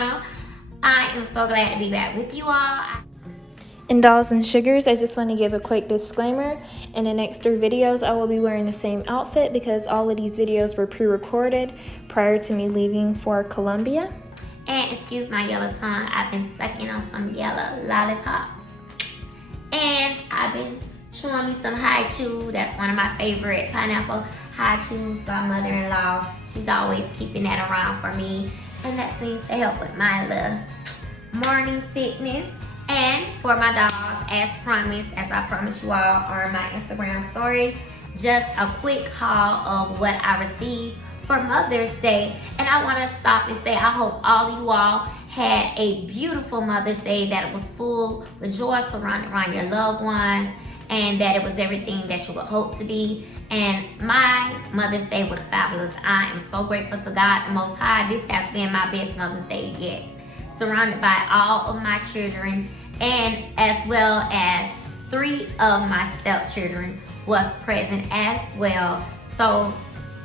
channel. I am so glad to be back with you all. In Dolls and Sugars, I just want to give a quick disclaimer. In the next 3 videos, I will be wearing the same outfit because all of these videos were pre-recorded prior to me leaving for Colombia. And excuse my yellow tongue, I've been sucking on some yellow lollipops. And I've been chewing me some high chew. That's one of my favorite pineapple high chews by my mother-in-law. She's always keeping that around for me. And that seems to help with my little morning sickness. And for my dolls, as promised, as I promised you all on my Instagram stories, just a quick haul of what I received for Mother's Day. And I want to stop and say I hope all of you all had a beautiful Mother's Day, that it was full with joy surrounded around your loved ones, and that it was everything that you would hope to be. And my Mother's Day was fabulous. I am so grateful to God the Most High. This has been my best Mother's Day yet. Surrounded by all of my children, and as well as 3 of my stepchildren was present as well. So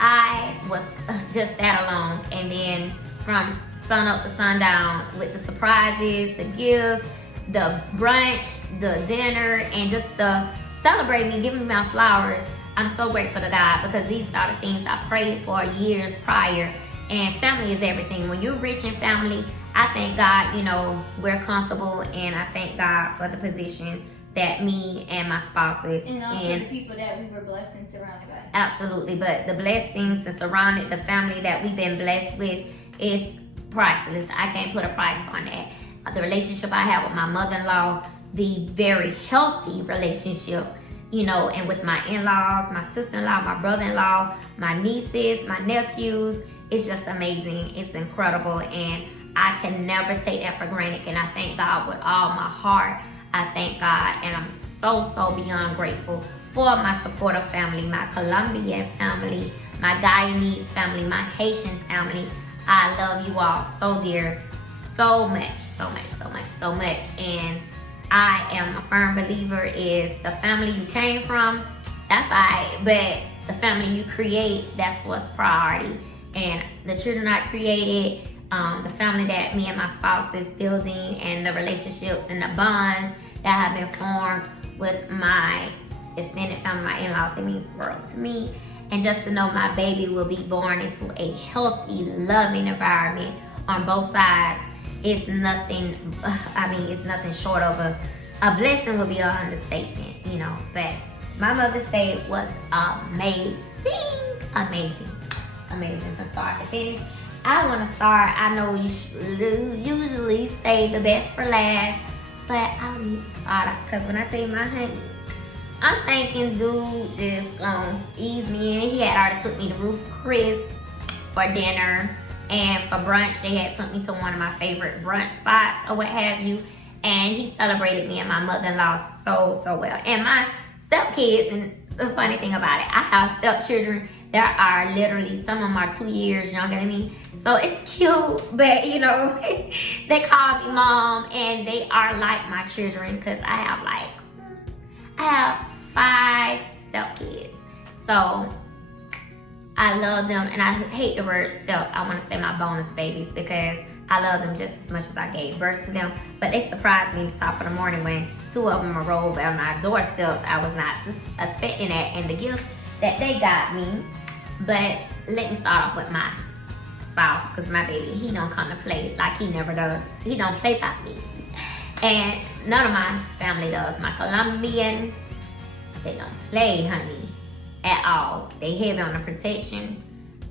I was just that alone. And then from sun up to sundown with the surprises, the gifts, the brunch, the dinner, and just the celebrating me, giving me my flowers. I'm so grateful to God because these are the things I prayed for years prior. And family is everything. When you're rich in family, I thank God, you know, we're comfortable, and I thank God for the position that me and my spouse is and also in. The people that we were blessed and surrounded by. Absolutely, but the blessings and surrounded, the family that we've been blessed with is priceless. I can't put a price on that. The relationship I have with my mother-in-law, the very healthy relationship, you know, and with my in-laws, my sister-in-law, my brother-in-law, my nieces, my nephews, it's just amazing. It's incredible, and I can never take that for granted. And I thank God with all my heart. I thank God, and I'm so beyond grateful for my supportive family, my Colombian family, my Guyanese family, my Haitian family. I love you all so dear, so much. And I am a firm believer is the family you came from, that's all right, but the family you create, that's what's priority. And the children I created, the family that me and my spouse is building, and the relationships and the bonds that have been formed with my extended family, my in-laws, it means the world to me. And just to know my baby will be born into a healthy, loving environment on both sides, it's nothing, it's nothing short of a blessing, would be an understatement, you know. But my Mother's Day was amazing from start to finish. I want to start, I know we usually say the best for last, but I need to start up because when I tell you my honey, I'm thinking dude just gonna ease me in. He had already took me to Ruth Chris for dinner, and for brunch they had took me to one of my favorite brunch spots or what have you, and he celebrated me and my mother-in-law so well. And my stepkids, and the funny thing about it, I have stepchildren. There are literally, some of them are 2 years younger than me. So it's cute, but you know, they call me mom, and they are like my children because I have 5 stepkids. So I love them, and I hate the word step. I want to say my bonus babies because I love them just as much as I gave birth to them. But they surprised me at the top of the morning when 2 of them arrived on our doorsteps. I was not expecting that, and the gift that they got me. But let me start off with my spouse, because my baby, he don't come to play like he never does. He don't play by me. And none of my family does. My Colombian, they don't play, honey, at all. They heavy on the protection.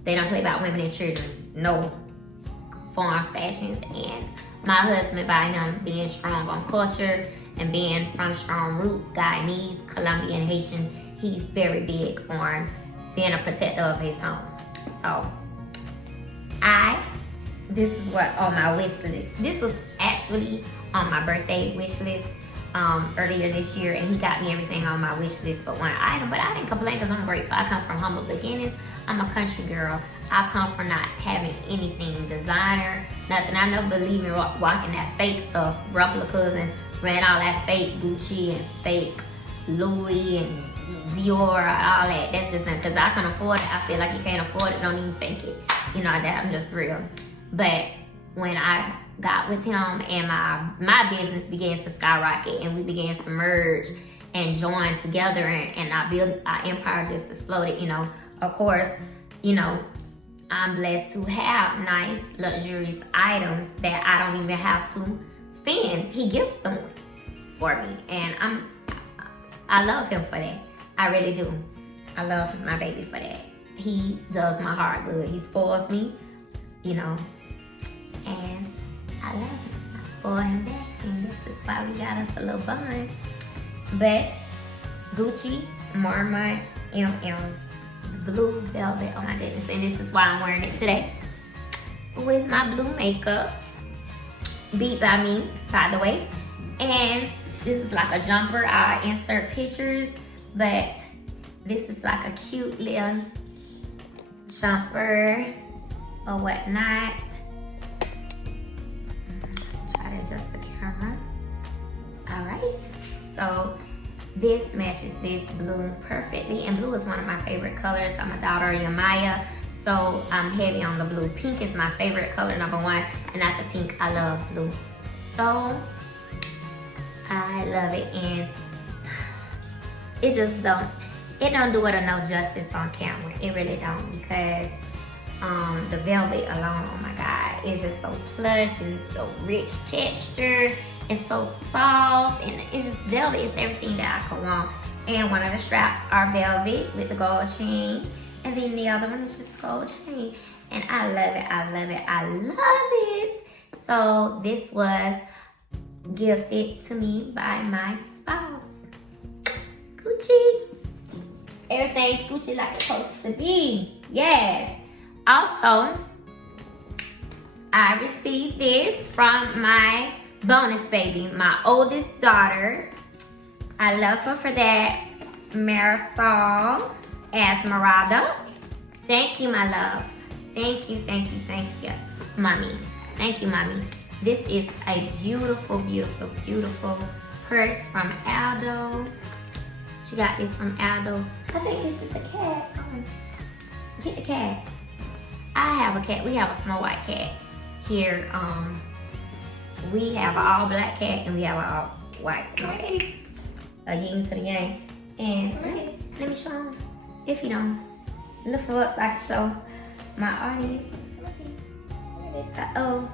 They don't play about women and children. No forms, fashions. And my husband, by him being strong on culture and being from strong roots, Guyanese, Colombian, Haitian, he's very big on being a protector of his home. So this is what on my wish list. This was actually on my birthday wish list earlier this year, and he got me everything on my wish list but one item. But I didn't complain because I'm grateful. I come from humble beginnings. I'm a country girl. I come from not having anything designer, nothing. I never believe in walking that fake stuff, replicas, and ran all that fake Gucci and fake Louis and Dior, all that. That's just not, because I can afford it. I feel like you can't afford it, don't even fake it. You know, that I'm just real. But when I got with him, and my business began to skyrocket, and we began to merge and join together, and our empire just exploded. You know, of course, you know, I'm blessed to have nice, luxurious items that I don't even have to spend. He gifts them for me, and I love him for that. I really do. I love my baby for that. He does my heart good. He spoils me, you know, and I love him. I spoil him back, and this is why we got us a little bond. But Gucci, Marmite, blue velvet. Oh my goodness, and this is why I'm wearing it today with my blue makeup, beat by me, by the way. And this is like a jumper. I'll insert pictures, but this is like a cute little jumper or whatnot. Try to adjust the camera. All right, so this matches this blue perfectly, and blue is one of my favorite colors. I'm a daughter of Yamaya, so I'm heavy on the blue. Pink is my favorite color, number one, and after pink, I love blue. So I love it, and it just don't do it no justice on camera. It really don't, because the velvet alone, oh my God, it's just so plush and it's so rich texture and so soft, and it's just velvet. It's everything that I could want. And one of the straps are velvet with the gold chain, and then the other one is just gold chain. And I love it, I love it, I love it. So this was gifted to me by my spouse. Gucci. Everything's Gucci like it's supposed to be. Yes. Also, I received this from my bonus baby, my oldest daughter. I love her for that. Marisol Esmeralda. Thank you, my love. Thank you, thank you, thank you, mommy. Thank you, mommy. This is a beautiful, beautiful, beautiful purse from Aldo. She got this from Aldo. I think this is a cat. Get the cat. I have a cat. We have a Snow White cat here. We have an all black cat, and we have an all white Snow cat. A yin to the yang. And let me show them. If you don't, lift her up so I can show my audience. Uh-oh.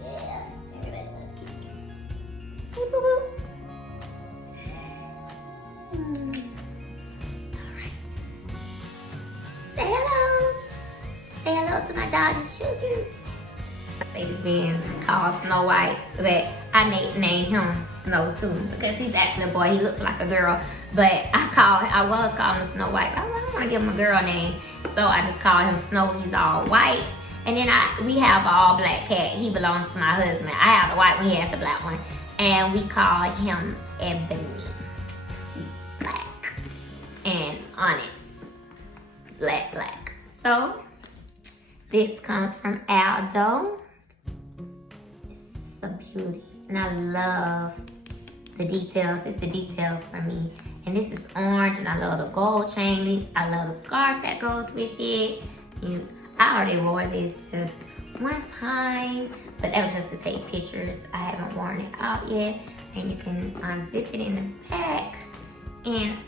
Yeah, everybody loves kitty. Boop, boop, boop. Alright. Say hello. Say hello to my dogs and sugars. This man's called Snow White, but I named him Snow too, because he's actually a boy. He looks like a girl, but I was calling him Snow White. I don't want to give him a girl name, so I just call him Snow. He's all white. And then we have an all black cat. He belongs to my husband. I have the white one, he has the black one, and we call him Ebony. He's black and honest, black. So this comes from Aldo. A beauty, and I love the details. It's the details for me. And this is orange, and I love the gold chain links. I love the scarf that goes with it. I already wore this just one time, but that was just to take pictures. I haven't worn it out yet. And you can unzip it in the back. And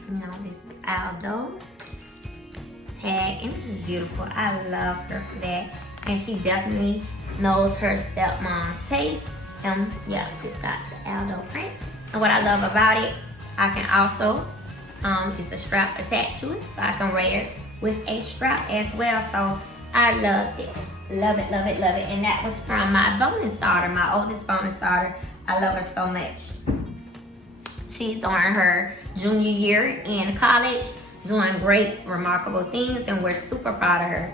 this is Aldo tag, and this is beautiful. I love her for that, and she definitely knows her stepmom's taste. Yeah, it's got the Aldo print. And what I love about it, I can also, it's a strap attached to it, so I can wear it with a strap as well. So I love this. Love it, love it, love it. And that was from my bonus daughter, my oldest bonus daughter. I love her so much. She's on her junior year in college, doing great, remarkable things, and we're super proud of her.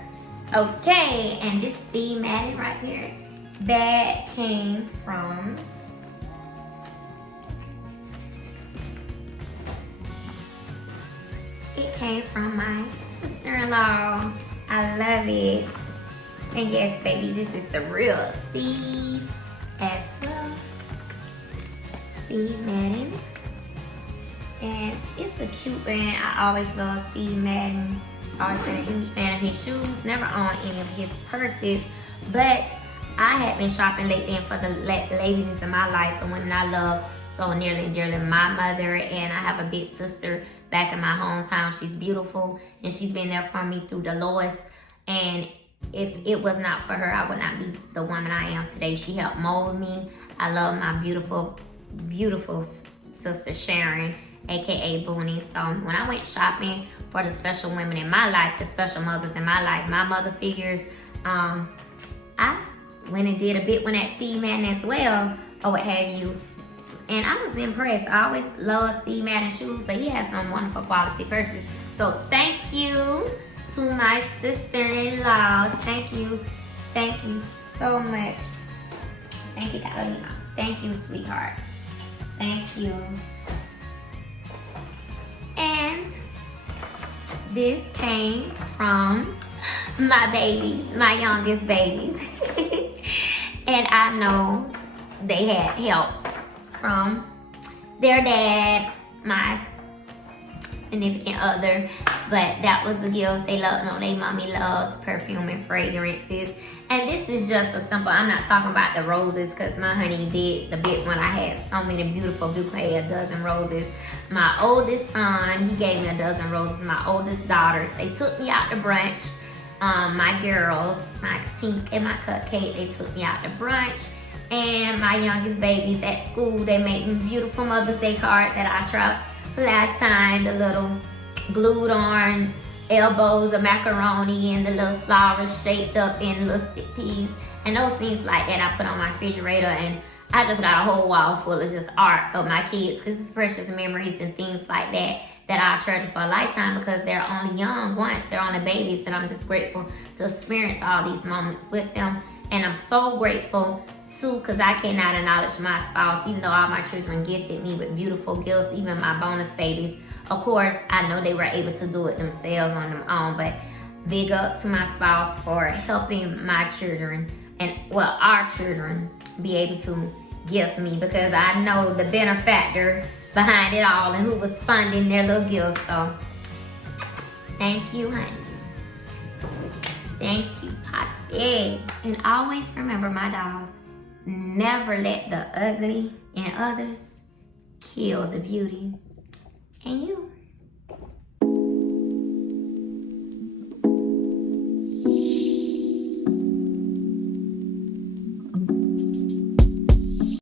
Okay, and this Steve Madden right here, that came from my sister-in-law. I love it. And yes, baby, this is the real Steve as well. Steve Madden. And it's a cute brand. I always love Steve Madden. Always been a huge fan of his shoes. Never owned any of his purses, but I had been shopping lately, and for the ladies in my life, the women I love so nearly and dearly, my mother, and I have a big sister back in my hometown. She's beautiful, and she's been there for me through the lowest. And if it was not for her, I would not be the woman I am today. She helped mold me. I love my beautiful, beautiful sister Sharon, aka Booney. So when I went shopping for the special women in my life, the special mothers in my life, my mother figures, I went and did a bit with that Steve Madden as well, or what have you. And I was impressed. I always loved Steve Madden shoes, but he has some wonderful quality purses. So thank you to my sister-in-law. Thank you so much. Thank you, Catalina. Thank you, sweetheart. Thank you. And this came from my babies, my youngest babies. And I know they had help from their dad, my significant other, but that was the gift. They love, no, they mommy loves perfume and fragrances. And this is just a simple, I'm not talking about the roses, because my honey did the bit when I had so many beautiful bouquet, a dozen roses. My oldest son, he gave me a dozen roses. My oldest daughters, they took me out to brunch. My girls, my Tink and my Cupcake, they took me out to brunch. And my youngest babies at school, they made me a beautiful Mother's Day card that I tried last time. The little glued on elbows of macaroni and the little flowers shaped up in little stick peas. And those things like that I put on my refrigerator. And I just got a whole wall full of just art of my kids, because it's precious memories and things like that that I treasure for a lifetime, because they're only young once. They're only babies, and I'm just grateful to experience all these moments with them. And I'm so grateful too, because I cannot acknowledge my spouse, even though all my children gifted me with beautiful gifts, even my bonus babies. Of course, I know they were able to do it themselves on their own, but big up to my spouse for helping my children, and well, our children, be able to gift me, because I know the benefactor behind it all and who was funding their little gifts. So thank you, honey. Thank you, Poppy. And always remember, my dolls, never let the ugly in others kill the beauty in you.